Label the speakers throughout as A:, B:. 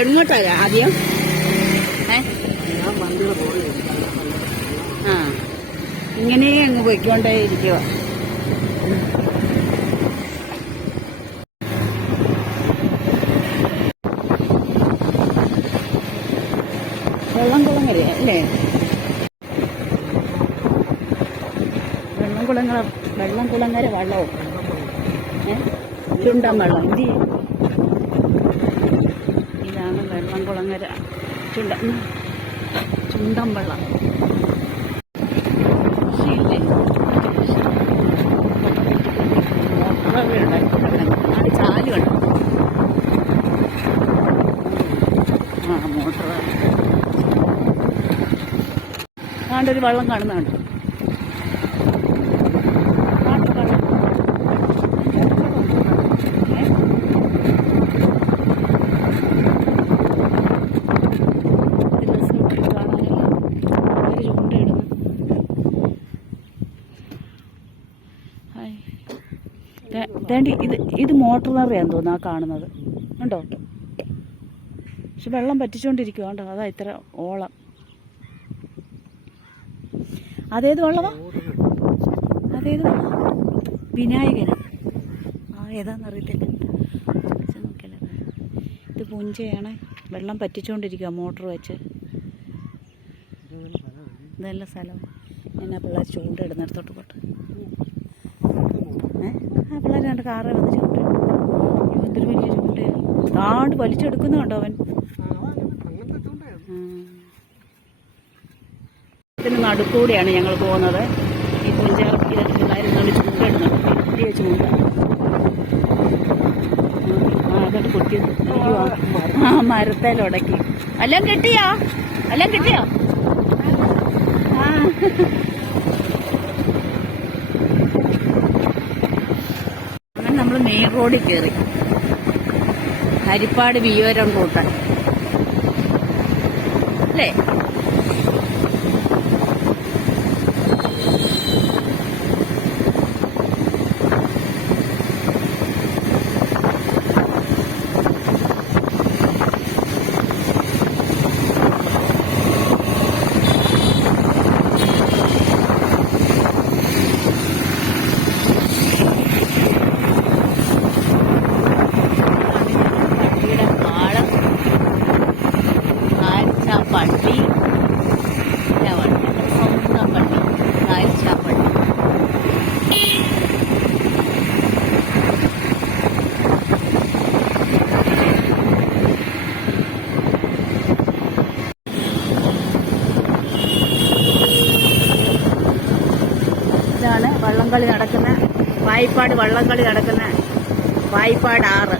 A: എങ്ങോട്ടാ ആദ്യം. ഏ? ആ. ഇങ്ങനെ അങ്ങ് പോയിക്കൊണ്ടേ ഇരിക്കുക വെള്ളംകുളം വരെ അല്ലേ? വെള്ളംകുളങ്ങ വെള്ളംകുളങ്ങര വള്ളവും. ചുണ്ടൻ വെള്ളം. ഇത് ഇതാണ് വെള്ളം കുളങ്ങര ചുണ്ട ചുണ്ടം വെള്ളം. കൃഷിയില്ലേ ചാലുണ്ട് ആ വെള്ളം കാണുന്നുണ്ട് ദേ- ഇത് ഇത് മോട്ടർ നിറയാന്ന് തോന്നുന്നു ആ കാണുന്നത്. ഉണ്ടോ? പക്ഷെ വെള്ളം പറ്റിച്ചുകൊണ്ടിരിക്കുക കണ്ടോ? അതാ ഇത്ര ഓളം. അതേത് വെള്ളമാ? അതേത് വെള്ളം? വിനായകന. ആ ഏതാണെന്നറിയത്തില്ല നോക്കിയല്ല ഇത് പുഞ്ചയാണ്. വെള്ളം പറ്റിച്ചുകൊണ്ടിരിക്കുക മോട്ടർ വെച്ച്. ഇതെല്ലാം സ്ഥലം. എന്നാ പിള്ളേർ ചൂണ്ടിടുന്നിടത്തോട്ട് പോട്ടെ. ആ പിള്ളേർ രണ്ട് കാറ് വന്ന് ചൂണ്ടയിടും ഇവന്തൊരു വലിയ ചൂണ്ടയാണ് താണ്ട് വലിച്ചെടുക്കുന്നുണ്ടോ അവൻ? ഇതിന് നടുക്കൂടെയാണ് ഞങ്ങൾ പോകുന്നത്. ഈ പുഞ്ചാറപ്പിക്ക് പിള്ളേർ നല്ല ചൂണ്ടിടുന്നുണ്ട് വലിയ ചൂണ്ട കുത്തി അയ്യോ ആ മരത്തേലുടക്കി എല്ലാം കിട്ടിയോ? എല്ലാം കിട്ടിയോ? ആ. നമ്മൾ മെയിൻ റോഡിൽ കയറി ഹരിപ്പാട് വിയോരം കൂട്ടൻ അല്ലേ? കാഴ്ചാപ്പള്ളി ഇതാണ് സ്വന്തം പള്ളി കാഴ്ചാപ്പള്ളി ഇതാണ് വള്ളംകളി നടക്കുന്ന വായ്പാട് വള്ളംകളി നടക്കുന്ന വായ്പാട് ആറ്.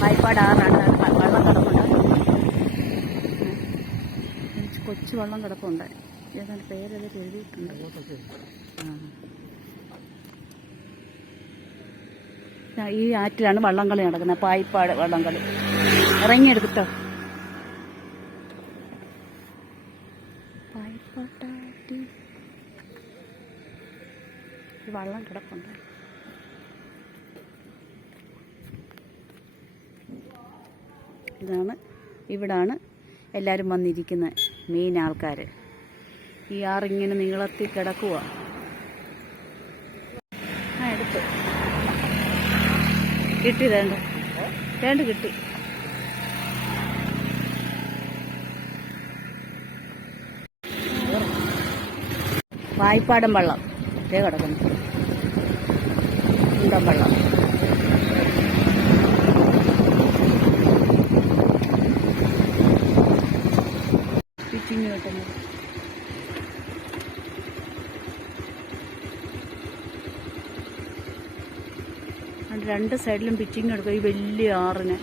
A: വായ്പാട് ആറാണ് അത് വ- വെള്ളം കിടപ്പുണ്ട് ഉം. കൊച്ചു വെള്ളം കിടപ്പുണ്ട്. ഏതാണ്ട് പേരത് എഴുതിയിട്ടുണ്ട് ഈ ആറ്റിലാണ് വള്ളംകളി നടക്കുന്നത്. പായിപ്പാട് വള്ളംകളി. ഇറങ്ങിയെടുത്തോ പായിപ്പാട്ടാറ്റി വള്ളം കിടപ്പുണ്ട്. ഇതാണ്. ഇവിടാണ് എല്ലാവരും വന്നിരിക്കുന്നത്. മെയിൻ ആൾക്കാർ ഈ ആറിങ്ങനെ നീളത്തിൽ കിടക്കുക എടുത്തു. കിട്ടി വേണ്ട വേണ്ട കിട്ടി. വായ്പാടം വെള്ളം. കിടക്കുന്നു. ഉണ്ടം വെള്ളം പിച്ചിങ് കിട്ടുന്നത് രണ്ട് സൈഡിലും പിച്ചിങ് എടുക്കും. ഈ വലിയ ആറിന്.